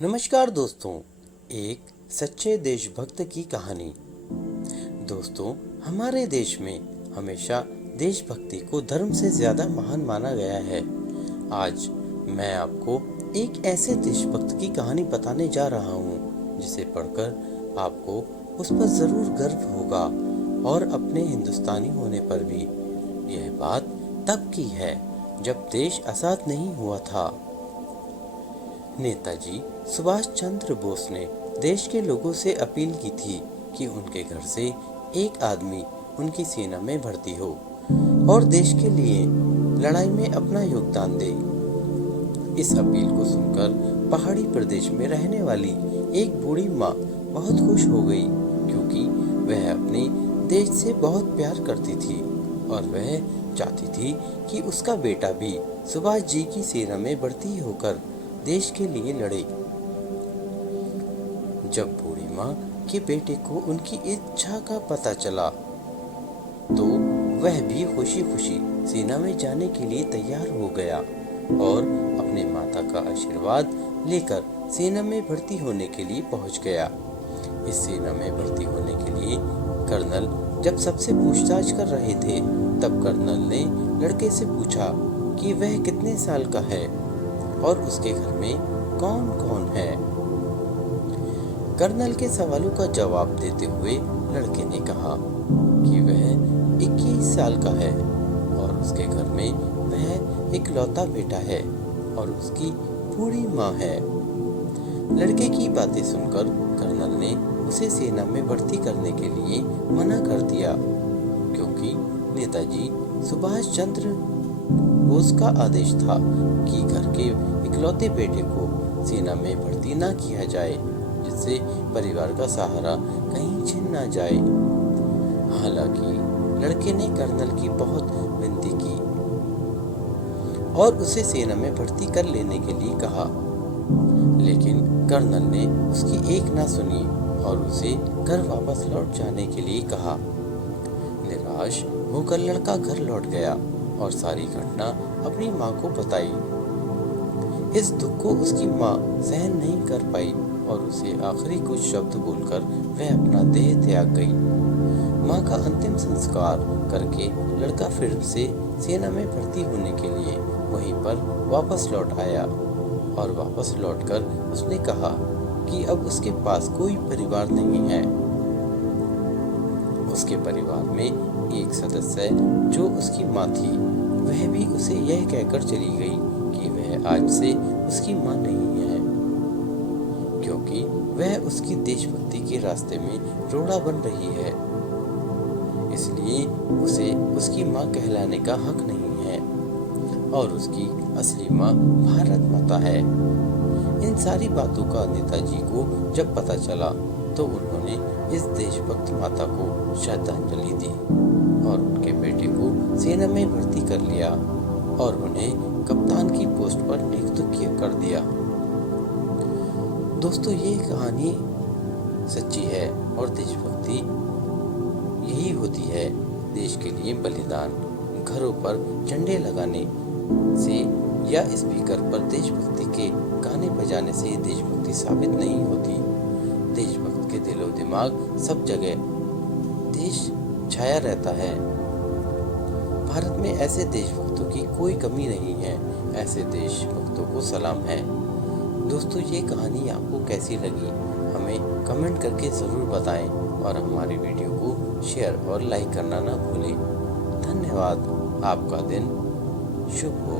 नमस्कार दोस्तों, एक सच्चे देशभक्त की कहानी। दोस्तों, हमारे देश में हमेशा देशभक्ति को धर्म से ज़्यादा महान माना गया है। आज मैं आपको एक ऐसे देशभक्त की कहानी बताने जा रहा हूँ जिसे पढ़कर आपको उस पर ज़रूर गर्व होगा और अपने हिंदुस्तानी होने पर भी। यह बात तब की है जब देश आज़ाद नहीं हुआ था। नेताजी सुभाष चंद्र बोस ने देश के लोगों से अपील की थी कि उनके घर से एक आदमी उनकी सेना में भर्ती हो और देश के लिए लड़ाई में अपना योगदान दे। इस अपील को सुनकर पहाड़ी प्रदेश में रहने वाली एक बूढ़ी माँ बहुत खुश हो गई, क्योंकि वह अपने देश से बहुत प्यार करती थी और वह चाहती थी कि उसका बेटा भी सुभाष जी की सेना में भर्ती होकर देश के लिए लड़े। जब बूढ़ी माँ के बेटे को उनकी इच्छा का पता चला तो वह भी खुशी खुशी सेना में जाने के लिए तैयार हो गया और अपने माता का आशीर्वाद लेकर सेना में भर्ती होने के लिए पहुंच गया। इस सेना में भर्ती होने के लिए कर्नल जब सबसे पूछताछ कर रहे थे, तब कर्नल ने लड़के से पूछा कि वह कितने साल का है और उसके घर में कौन कौन है। कर्नल के सवालों का जवाब देते हुए लड़के ने कहा कि वह 21 साल का है और उसके घर में वह इकलौता बेटा है और उसकी बूढ़ी माँ है। लड़के की बातें सुनकर कर्नल ने उसे सेना में भर्ती करने के लिए मना कर दिया, क्योंकि नेताजी सुभाष चंद्र बोस का आदेश था कि घर के इकलौते बेटे को सेना में भर्ती ना किया जाए, जिससे परिवार का सहारा कहीं छिन ना जाए। हालांकि लड़के ने कर्नल की बहुत विनती की और उसे सेना में भर्ती कर लेने के लिए कहा, लेकिन कर्नल ने उसकी एक ना सुनी और उसे घर वापस लौट जाने के लिए कहा। निराश होकर लड़का घर लौट गया और सारी घटना अपनी माँ को बताई। इस दुख को उसकी माँ सहन नहीं कर पाई और उसे आखिरी कुछ शब्द बोलकर वह अपना देह त्याग गई। माँ का अंतिम संस्कार करके लड़का फिर से सेना में भर्ती होने के लिए वहीं पर वापस लौट आया और वापस लौटकर उसने कहा कि अब उसके पास कोई परिवार नहीं है। उसके परिवार में एक सदस्य जो उसकी माँ थी, वह भी उसे यह कहकर चली गई कि वह आज से उसकी माँ नहीं है, क्योंकि वह उसकी देशभक्ति के रास्ते में रोड़ा बन रही है, इसलिए उसे उसकी माँ कहलाने का हक नहीं है और उसकी असली माँ भारत माता है। इन सारी बातों का नेताजी को जब पता चला तो उन्होंने इस देशभक्त माता को श्रद्धांजलि दी और उनके बेटे को सेना में भर्ती कर लिया और उन्हें कप्तान की पोस्ट पर नियुक्त कर दिया। दोस्तों, ये कहानी सच्ची है और देशभक्ति यही होती है। देश के लिए बलिदान घरों पर झंडे लगाने से या स्पीकर पर देशभक्ति के गाने बजाने से देशभक्ति साबित नहीं होती। देशभक्त के दिलो दिमाग सब जगह देश छाया रहता है। भारत में ऐसे देशभक्तों की कोई कमी नहीं है। ऐसे देशभक्तों को सलाम है। दोस्तों, ये कहानी आपको कैसी लगी हमें कमेंट करके ज़रूर बताएं और हमारी वीडियो को शेयर और लाइक करना ना भूलें। धन्यवाद। आपका दिन शुभ हो।